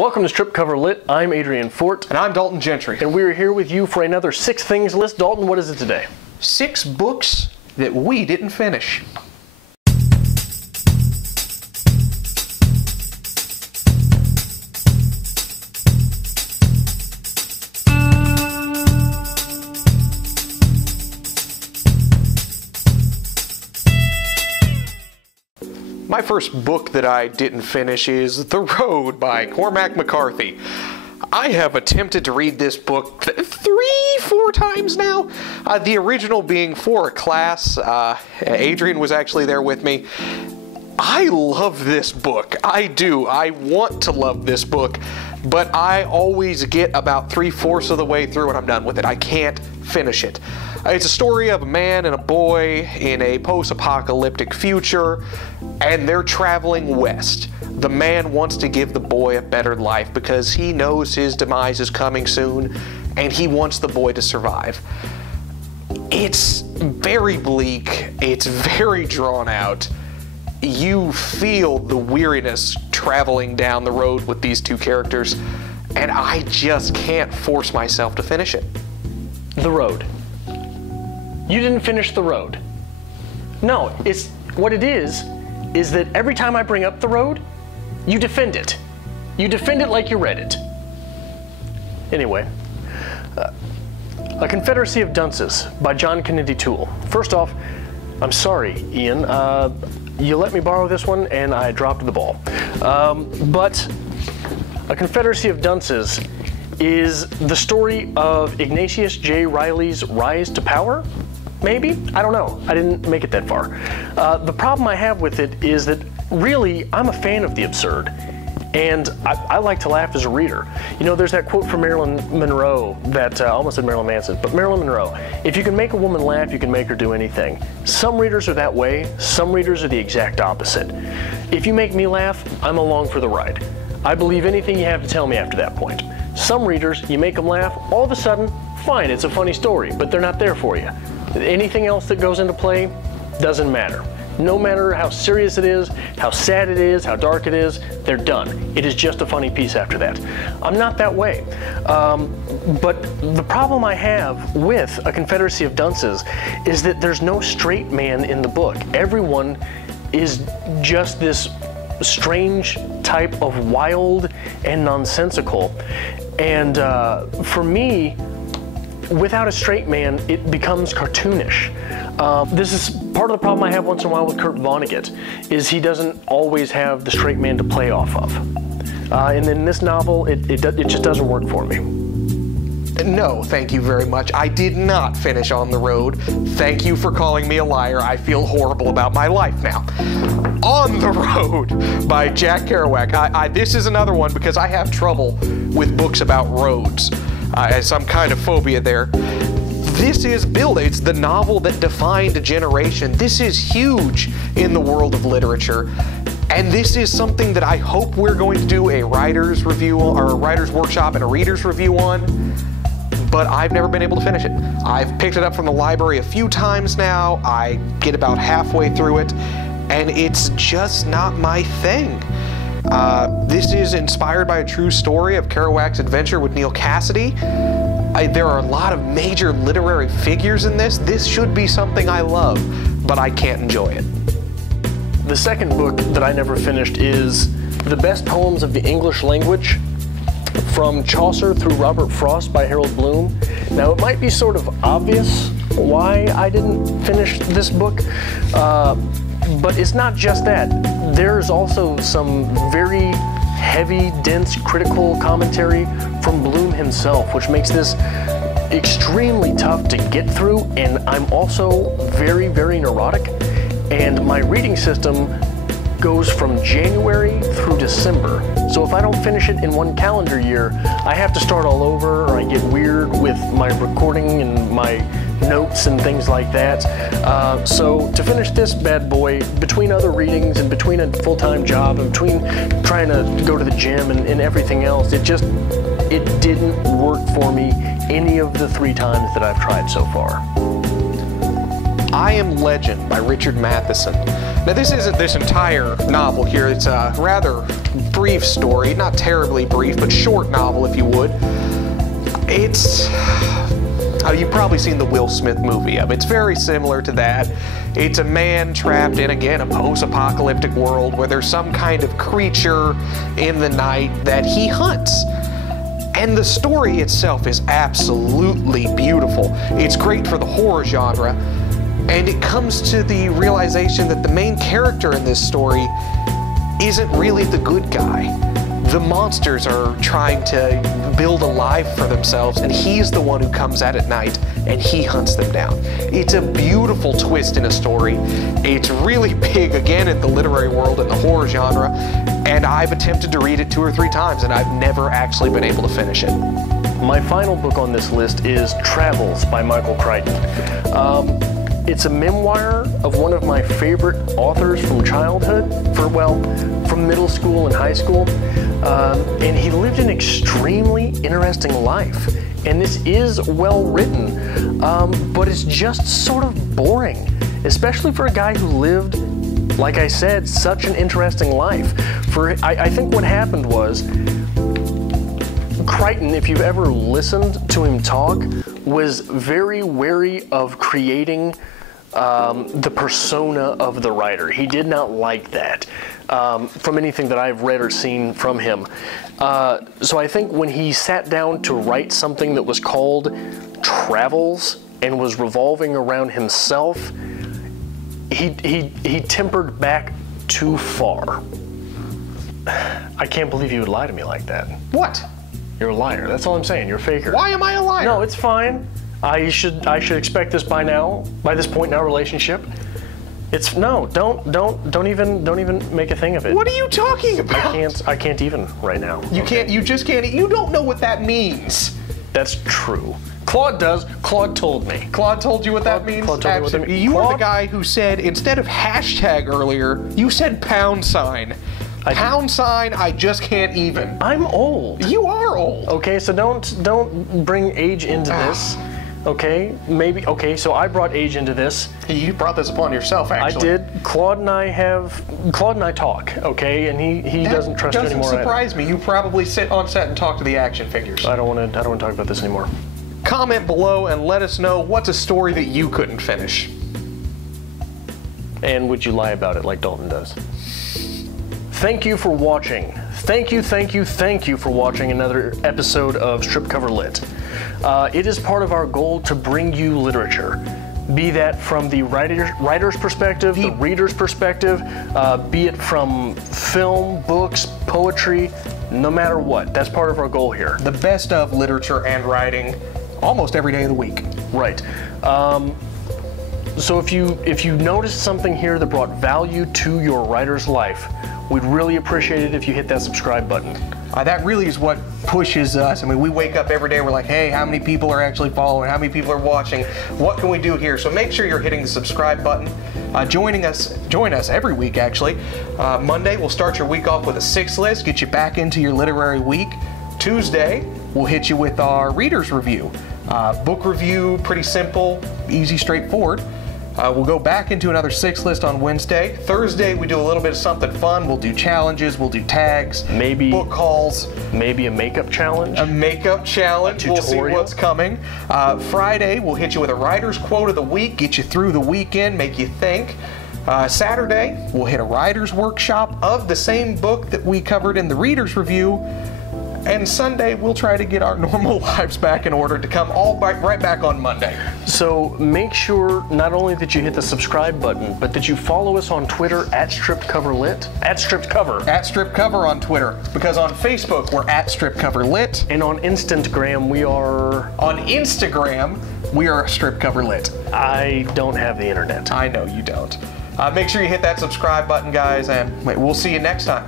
Welcome to Strip Cover Lit. I'm Adrian Fort. And I'm Dalton Gentry. And we're here with you for another 6 Things list. Dalton, what is it today? 6 books that we didn't finish. My first book that I didn't finish is The Road by Cormac McCarthy. I have attempted to read this book 3-4 times now. The original being for a class. Adrian was actually there with me. I love this book. I do. I want to love this book, but I always get about 3/4 of the way through and I'm done with it. I can't finish it. It's a story of a man and a boy in a post-apocalyptic future, and they're traveling west. The man wants to give the boy a better life because he knows his demise is coming soon, and he wants the boy to survive. It's very bleak. It's very drawn out. You feel the weariness traveling down the road with these two characters, and I just can't force myself to finish it. The Road. You didn't finish The Road. No, it's what it is that every time I bring up The Road, you defend it. You defend it like you read it. Anyway, A Confederacy of Dunces by John Kennedy Toole. First off, I'm sorry, Ian. You let me borrow this one and I dropped the ball. But A Confederacy of Dunces is the story of Ignatius J. Riley's rise to power? Maybe? I don't know. I didn't make it that far. The problem I have with it is that really I'm a fan of the absurd, and I like to laugh as a reader. You know, there's that quote from Marilyn Monroe that, I almost said Marilyn Manson, but Marilyn Monroe, if you can make a woman laugh, you can make her do anything. Some readers are that way, some readers are the exact opposite. If you make me laugh, I'm along for the ride. I believe anything you have to tell me after that point. Some readers, you make them laugh, all of a sudden, fine, it's a funny story, but they're not there for you. Anything else that goes into play doesn't matter. No matter how serious it is, how sad it is, how dark it is, they're done. It is just a funny piece after that. I'm not that way. But the problem I have with A Confederacy of Dunces is that there's no straight man in the book. Everyone is just this strange type of wild and nonsensical. And for me, without a straight man, it becomes cartoonish. This is part of the problem I have once in a while with Kurt Vonnegut, is he doesn't always have the straight man to play off of. And in this novel, it just doesn't work for me. No, thank you very much. I did not finish On the Road. Thank you for calling me a liar. I feel horrible about my life now. On the Road by Jack Kerouac. This is another one because I have trouble with books about roads. Some kind of phobia there. This is it's the novel that defined a generation. This is huge in the world of literature. And this is something that I hope we're going to do a writer's review or a writer's workshop and a reader's review on. But I've never been able to finish it. I've picked it up from the library a few times now. I get about halfway through it, and it's just not my thing. This is inspired by a true story of Kerouac's adventure with Neal Cassady. There are a lot of major literary figures in this. This should be something I love, but I can't enjoy it. The second book that I never finished is The Best Poems of the English Language, from Chaucer through Robert Frost by Harold Bloom. Now, it might be sort of obvious why I didn't finish this book, but it's not just that. There's also some very heavy, dense, critical commentary from Bloom himself, which makes this extremely tough to get through, and I'm also very, very neurotic, and my reading system goes from January through December. So if I don't finish it in one calendar year, I have to start all over, or I get weird with my recording and my notes and things like that. So to finish this bad boy, between other readings and between a full-time job and between trying to go to the gym and everything else, it didn't work for me any of the 3 times that I've tried so far. I Am Legend by Richard Matheson. Now, this isn't this entire novel here. It's a rather brief story, not terribly brief, but short novel, if you would. It's... you've probably seen the Will Smith movie of it. It's very similar to that. It's a man trapped in, again, a post-apocalyptic world where there's some kind of creature in the night that he hunts. And the story itself is absolutely beautiful. It's great for the horror genre. And it comes to the realization that the main character in this story isn't really the good guy. The monsters are trying to build a life for themselves, and he's the one who comes out at night and he hunts them down. It's a beautiful twist in a story. It's really big, again, in the literary world and the horror genre, and I've attempted to read it 2 or 3 times, and I've never actually been able to finish it. My final book on this list is Travels by Michael Crichton. It's a memoir of one of my favorite authors from childhood, from middle school and high school. And he lived an extremely interesting life. And this is well written, but it's just sort of boring, especially for a guy who lived, like I said, such an interesting life. I think what happened was, Crichton, if you've ever listened to him talk, was very wary of creating the persona of the writer. He did not like that from anything that I've read or seen from him. So I think when he sat down to write something that was called Travels and was revolving around himself, he tempered back too far. I can't believe you would lie to me like that. What? You're a liar. That's all I'm saying. You're a faker. Why am I a liar? No, it's fine. I should expect this by now. By this point in our relationship, it's no. Don't even make a thing of it. What are you talking about? I can't even right now. You can't. You just can't. You don't know what that means. That's true. Claude does. Claude told me. Claude told you what that means? Claude told me what that means. You are the guy who said, instead of hashtag earlier, you said pound sign. Pound sign, I just can't even. I'm old. You are old. Okay, so don't bring age into this. Okay, maybe. Okay, so I brought age into this. You brought this upon yourself, actually. I did. Claude and I talk. Okay, and he doesn't trust you anymore. Doesn't surprise me. You probably sit on set and talk to the action figures. I don't want to talk about this anymore. Comment below and let us know what's a story that you couldn't finish. And would you lie about it like Dalton does? Thank you for watching. Thank you for watching another episode of Strip Cover Lit. It is part of our goal to bring you literature, be that from the writer's perspective, the reader's perspective, be it from film, books, poetry, no matter what. That's part of our goal here. The best of literature and writing almost every day of the week. Right. So if you noticed something here that brought value to your writer's life, we'd really appreciate it if you hit that subscribe button. That really is what pushes us. I mean, we wake up every day, we're like, hey, how many people are actually following? How many people are watching? What can we do here? So make sure you're hitting the subscribe button. Join us every week, actually. Monday, we'll start your week off with a 6 list, get you back into your literary week. Tuesday, we'll hit you with our reader's review. Book review, pretty simple, easy, straightforward. We'll go back into another 6 list on Wednesday. Thursday, we do a little bit of something fun. We'll do challenges, we'll do tags, maybe book hauls. Maybe a makeup challenge. A makeup challenge. We'll see what's coming. Friday, we'll hit you with a writer's quote of the week, get you through the weekend, make you think. Saturday, we'll hit a writer's workshop of the same book that we covered in the reader's review. And Sunday, we'll try to get our normal lives back in order to come right back on Monday. So make sure not only that you hit the subscribe button, but that you follow us on Twitter @StripCoverLit, @StripCover. @StripCover on Twitter. Because on Facebook, we're @StripCoverLit. And on Instagram, we are... On Instagram, we are StripCoverLit. I don't have the internet. I know you don't. Make sure you hit that subscribe button, guys, and we'll see you next time.